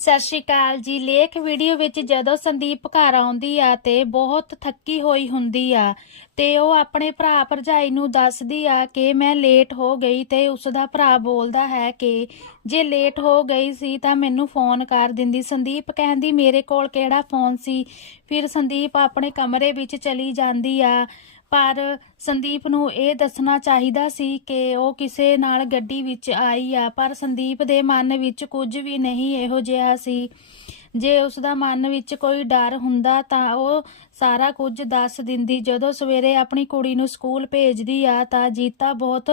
ਸਤਿ ਸ਼੍ਰੀ ਅਕਾਲ ਜੀ। ਲੇਖ ਵੀਡੀਓ ਵਿੱਚ ਜਦੋਂ ਸੰਦੀਪ ਘਰ ਆਉਂਦੀ ਆ ਤੇ ਬਹੁਤ ਥੱਕੀ ਹੋਈ ਹੁੰਦੀ ਆ ਤੇ ਉਹ ਆਪਣੇ ਭਰਾ ਭਰਜਾਈ ਨੂੰ ਦੱਸਦੀ ਆ ਕਿ ਮੈਂ ਲੇਟ ਹੋ ਗਈ ਤੇ ਉਸ ਦਾ ਭਰਾ ਬੋਲਦਾ ਹੈ ਕਿ ਜੇ ਲੇਟ ਹੋ ਗਈ ਸੀ ਤਾਂ ਮੈਨੂੰ ਫੋਨ ਕਰ ਦਿੰਦੀ। ਸੰਦੀਪ ਕਹਿੰਦੀ, ਮੇਰੇ ਕੋਲ ਕਿਹੜਾ ਫੋਨ ਸੀ? ਫਿਰ ਸੰਦੀਪ ਆਪਣੇ ਕਮਰੇ ਵਿੱਚ ਚਲੀ ਜਾਂਦੀ ਆ। ਪਰ ਸੰਦੀਪ ਨੂੰ ਇਹ ਦੱਸਣਾ ਚਾਹੀਦਾ ਸੀ ਕਿ ਉਹ ਕਿਸੇ ਨਾਲ ਗੱਡੀ ਵਿੱਚ ਆਈ ਆ, ਪਰ ਸੰਦੀਪ ਦੇ ਮਨ ਵਿੱਚ ਕੁਝ ਵੀ ਨਹੀਂ ਇਹੋ ਜਿਹਾ ਸੀ। ਜੇ ਉਸ ਦਾ ਮਨ ਵਿੱਚ ਕੋਈ ਡਰ ਹੁੰਦਾ ਤਾਂ ਉਹ ਸਾਰਾ ਕੁਝ ਦੱਸ ਦਿੰਦੀ। ਜਦੋਂ ਸਵੇਰੇ ਆਪਣੀ ਕੁੜੀ ਨੂੰ ਸਕੂਲ ਭੇਜਦੀ ਆ ਤਾਂ ਜੀਤਾ ਬਹੁਤ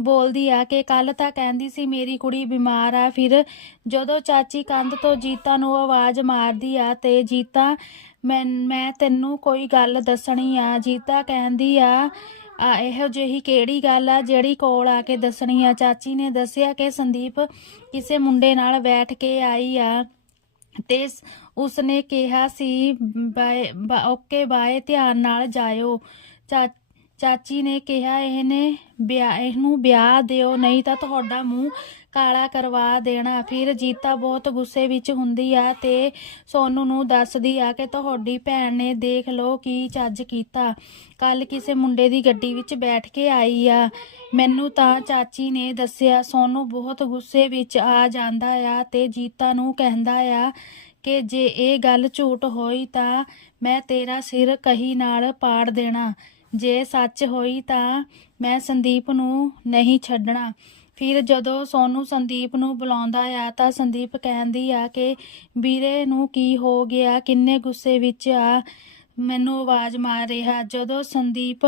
ਬੋਲਦੀ ਆ ਕਿ ਕੱਲ ਤਾਂ ਕਹਿੰਦੀ ਸੀ ਮੇਰੀ ਕੁੜੀ ਬਿਮਾਰ ਆ। ਫਿਰ ਜਦੋਂ ਚਾਚੀ ਕੰਧ ਤੋਂ ਜੀਤਾ ਨੂੰ ਆਵਾਜ਼ ਮਾਰਦੀ ਆ ਤੇ ਜੀਤਾ, ਮੈਂ ਮੈਂ ਤੈਨੂੰ ਕੋਈ ਗੱਲ ਦੱਸਣੀ ਆ। ਜੀਤਾ ਕਹਿੰਦੀ ਆ ਆ, ਇਹੋ ਜਿਹੀ ਕਿਹੜੀ ਗੱਲ ਆ ਜਿਹੜੀ ਕੋਲ ਆ ਕੇ ਦੱਸਣੀ ਆ? ਚਾਚੀ ਨੇ ਦੱਸਿਆ ਕਿ ਸੰਦੀਪ ਕਿਸੇ ਮੁੰਡੇ ਨਾਲ ਬੈਠ ਕੇ ਆਈ ਆ। ਤੇ ਉਸਨੇ ਕਿਹਾ ਸੀ ਬਾਏ ਓਕੇ ਬਾਏ ਧਿਆਨ ਨਾਲ ਜਾਇਓ। ਚਾ- ਚਾਚੀ ਨੇ ਕਿਹਾ ਇਹਨੇ ਵਿਆਹ ਇਹਨੂੰ ਵਿਆਹ ਦਿਓ, ਨਹੀਂ ਤਾਂ ਤੁਹਾਡਾ ਮੂੰਹ ਕਾਲਾ ਕਰਵਾ ਦੇਣਾ। ਫਿਰ ਜੀਤਾ ਬਹੁਤ ਗੁੱਸੇ ਵਿੱਚ ਹੁੰਦੀ ਆ ਤੇ ਸੋਨੂ ਨੂੰ ਦੱਸਦੀ ਆ ਕਿ ਤੁਹਾਡੀ ਭੈਣ ਨੇ ਦੇਖ ਲਓ ਕੀ ਚੱਜ ਕੀਤਾ। ਕੱਲ ਕਿਸੇ ਮੁੰਡੇ ਦੀ ਗੱਡੀ ਵਿੱਚ ਬੈਠ ਕੇ ਆਈ ਆ। ਮੈਨੂੰ ਤਾਂ ਚਾਚੀ ਨੇ ਦੱਸਿਆ, ਸੋਨੂ ਬਹੁਤ ਗੁੱਸੇ ਵਿੱਚ ਆ ਜਾਂਦਾ ਆ ਤੇ ਜੀਤਾ ਨੂੰ ਕਹਿੰਦਾ ਆ ਕਿ ਜੇ ਇਹ ਗੱਲ ਝੂਠ ਹੋਈ ਤਾਂ ਮੈਂ ਤੇਰਾ ਸਿਰ ਕਹੀ ਨਾਲ ਪਾੜ ਦੇਣਾ। ਜੇ ਸੱਚ ਹੋਈ ਤਾਂ ਮੈਂ ਸੰਦੀਪ ਨੂੰ ਨਹੀਂ ਛੱਡਣਾ। ਫਿਰ ਜਦੋਂ ਸੋਨੂ ਸੰਦੀਪ ਨੂੰ ਬੁਲਾਉਂਦਾ ਆ ਤਾਂ ਸੰਦੀਪ ਕਹਿੰਦੀ ਆ ਕਿ ਵੀਰੇ ਨੂੰ ਕੀ ਹੋ ਗਿਆ, ਕਿੰਨੇ ਗੁੱਸੇ ਵਿੱਚ ਆ, ਮੈਨੂੰ ਆਵਾਜ਼ ਮਾਰ ਰਿਹਾ। ਜਦੋਂ ਸੰਦੀਪ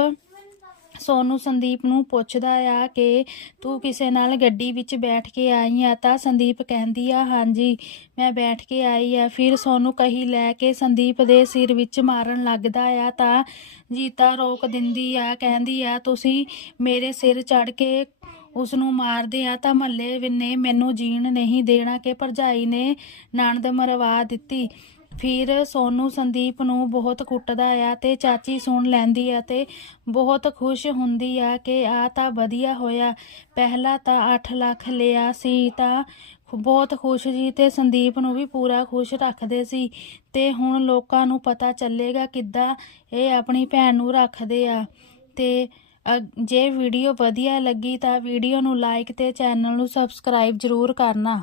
ਸੋਨੂ ਸੰਦੀਪ ਨੂੰ ਪੁੱਛਦਾ ਆ ਕਿ ਤੂੰ ਕਿਸੇ ਨਾਲ ਗੱਡੀ ਵਿੱਚ ਬੈਠ ਕੇ ਆਈ ਆ ਤਾਂ ਸੰਦੀਪ ਕਹਿੰਦੀ ਆ, ਹਾਂਜੀ, ਮੈਂ ਬੈਠ ਕੇ ਆਈ ਆ। ਫਿਰ ਸੋਨੂ ਕਹੀ, ਲੈ ਕੇ ਸੰਦੀਪ ਦੇ ਸਿਰ ਵਿੱਚ ਮਾਰਨ ਲੱਗਦਾ ਆ ਤਾਂ ਜੀਤਾ ਰੋਕ ਦਿੰਦੀ ਆ, ਕਹਿੰਦੀ ਆ, ਤੁਸੀਂ ਮੇਰੇ ਸਿਰ ਚੜ ਕੇ ਉਸ ਨੂੰ ਮਾਰਦੇ ਆ ਤਾਂ ਮਹੱਲੇ ਨੇ ਮੈਨੂੰ ਜੀਣ ਨਹੀਂ ਦੇਣਾ ਕਿ ਭਰਜਾਈ ਨੇ ਨਣਦ ਮਰਵਾ ਦਿੱਤੀ। ਫਿਰ ਸੋਨੂ ਸੰਦੀਪ ਨੂੰ ਬਹੁਤ ਕੁੱਟਦਾ ਆ ਤੇ ਚਾਚੀ ਸੁਣ ਲੈਂਦੀ ਆ ਤੇ ਬਹੁਤ ਖੁਸ਼ ਹੁੰਦੀ ਆ ਕਿ ਆ ਤਾਂ ਵਧੀਆ ਹੋਇਆ। ਪਹਿਲਾਂ ਤਾਂ 8 ਲੱਖ ਲਿਆ ਸੀ ਤਾਂ ਬਹੁਤ ਖੁਸ਼ ਜੀ ਤੇ ਸੰਦੀਪ ਨੂੰ ਵੀ ਪੂਰਾ ਖੁਸ਼ ਰੱਖਦੇ ਸੀ ਤੇ ਹੁਣ ਲੋਕਾਂ ਨੂੰ ਪਤਾ ਚੱਲੇਗਾ ਕਿੱਦਾਂ ਇਹ ਆਪਣੀ ਭੈਣ ਨੂੰ ਰੱਖਦੇ ਆ। ਤੇ ਅ- ਜੇ ਵੀਡੀਓ ਵਧੀਆ ਲੱਗੀ ਤਾਂ ਵੀਡੀਓ ਨੂੰ ਲਾਈਕ ਤੇ ਚੈਨਲ ਨੂੰ ਸਬਸਕ੍ਰਾਈਬ ਜ਼ਰੂਰ ਕਰਨਾ।